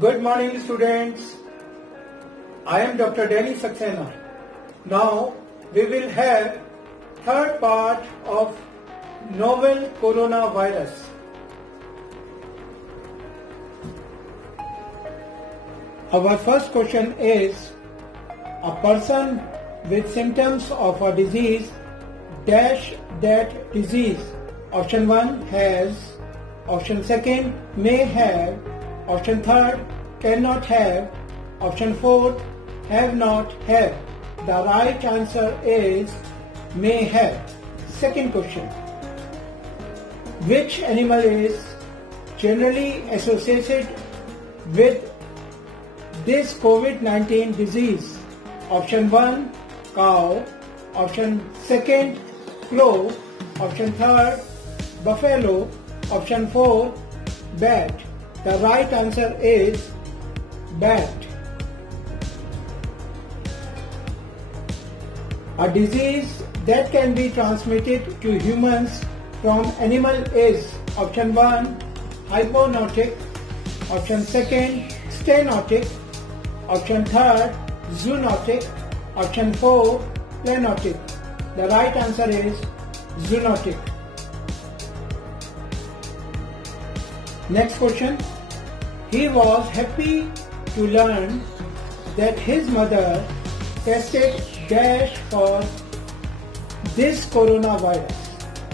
Good morning, students. I am Dr. Danny Saxena. Now we will have third part of novel coronavirus. Our first question is: a person with symptoms of a disease dash that disease. Option 1 has, option 2 may have, option 3 cannot have, option 4 have not have. The right answer is may have. Second question: which animal is generally associated with this COVID-19 disease? Option 1 cow, option 2 crow, option 3 buffalo, option 4 bat. The right answer is bat. A disease that can be transmitted to humans from animal is: option 1 hypnotic, option 2 stenotic, option 3 zoonotic, option 4 planotic. The right answer is zoonotic. Next question: he was happy to learn that his mother tested dash for this coronavirus.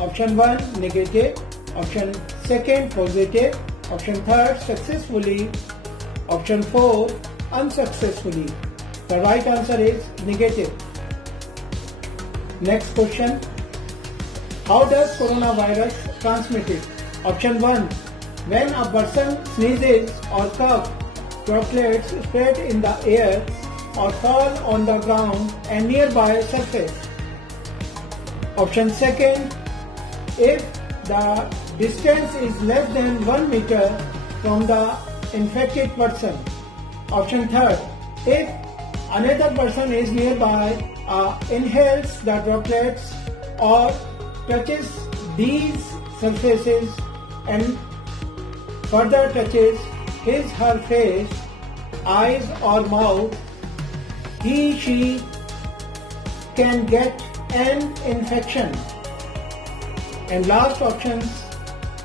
Option 1 negative, option 2 positive, option 3 successfully, option 4 unsuccessfully. The right answer is negative. Next question: how does coronavirus transmitted? Option 1: when a person sneezes or coughs, droplets spread in the air or fall on the ground and nearby surface. Option 2: if the distance is less than 1 meter from the infected person. Option 3: if another person is nearby, inhales the droplets or touches these surfaces and further touches her face, eyes or mouth, she can get an infection. And last option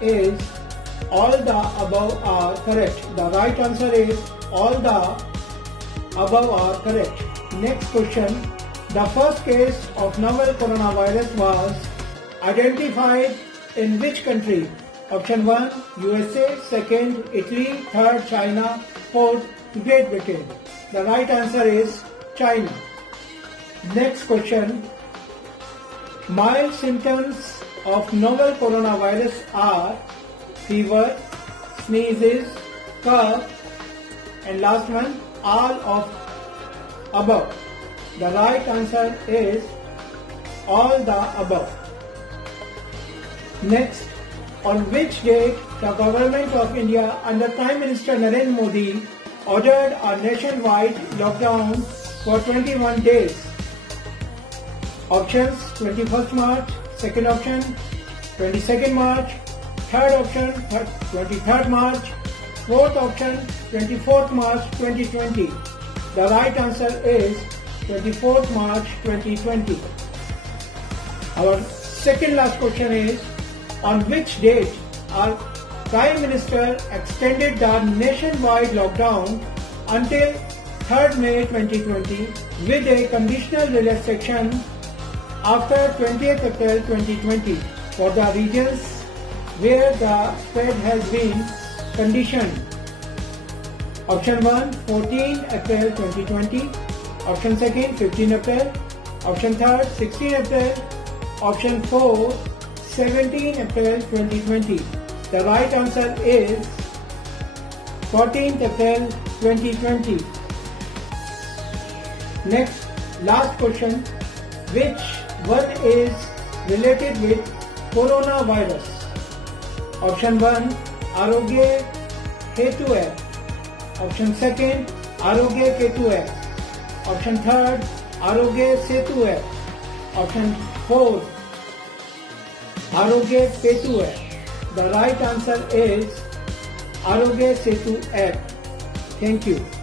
is all the above are correct. The right answer is all the above are correct. Next question: the first case of novel coronavirus was identified in which country? Option 1 USA, 2 Italy, 3 China, 4 Great Britain. The right answer is China. Next question: mild symptoms of novel coronavirus are fever, sneezes, cough, and last one all of above. The right answer is all the above. Next: on which date the Government of India under Prime Minister Narendra Modi ordered a nationwide lockdown for 21 days? Options: 21st March, second option 22nd March, third option 23rd March, fourth option 24th March 2020. The right answer is 24th March 2020. Our second last question is: on which date our Prime Minister extended the nationwide lockdown until 3rd May 2020 with a conditional relaxation after 20th April 2020 for the regions where the spread has been conditioned? Option 1 14 April 2020, option 2 15 April, option 3 16 April, option 4 17 April 2020. The right answer is 14th April 2020. Next, last question: which one is related with coronavirus? Option 1 Arogya Hetu app, option 2 Arogya Ketu app, option 3 Arogya Setu app, option 4 Arogya Setu app. The right answer is Arogya Setu app. Thank you.